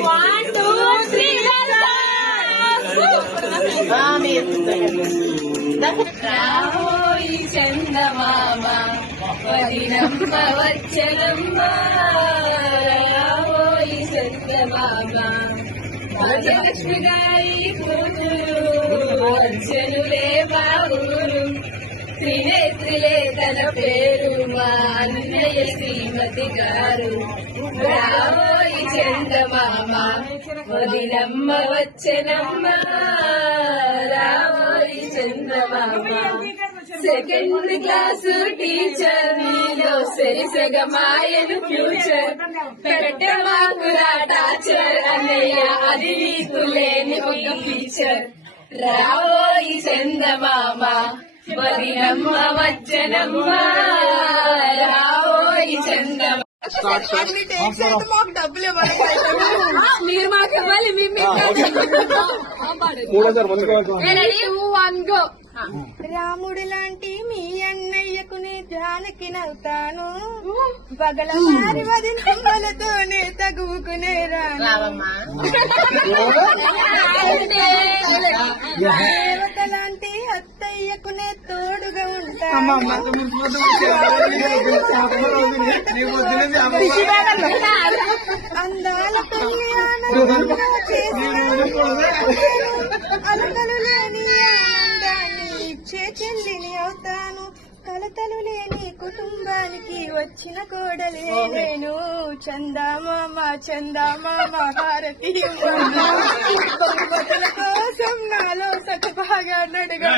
1, 2, 3, రావోయి చందమామ వదినమ్మ వచ్చనమ్మ రావోయి చందమామ రాజలక్ష్మి గారి కూతురు వచ్చనులే మా ఊరు త్రినేత్రిలే తన పేరు మా అన్నయ్య శ్రీమతి గారు రావోయి చందమామ వదినమ్మ వచ్చనమ్మ రావోయి చందమామ సెకండ్ క్లాసు టీచర్ నీలో సరిసగమాయను ఫ్యూచర్ పెట్టమాకురా టాచర్ అన్నయ్య అది నీకు లేని ఒక ఫీచర్ రావోయి చందమామ వదినమ్మ వచ్చనమ్మ రావోయి చందమామ మాకు డబ్బులు ఇవ్వాలి మీరు మాకు ఇవ్వాలి రాముడు లాంటి మీ అన్నయ్యకు నే జానకి నవ్వుతాను పగల వారి వదినమ్మలతోనే తగువుకునే దేవత లాంటి అత్తయ్యకు నే తోడుగా ఉంటాను అందాల అలకలు లేని ఆనందాన్ని ఇచ్చే చెల్లిని అవుతాను కలతలు లేని కుటుంబానికి వచ్చిన కోడలే నేను చందామామ చందామామ భారతీయ బహుమతుల కోసం నాలో సగభాగా నడుగా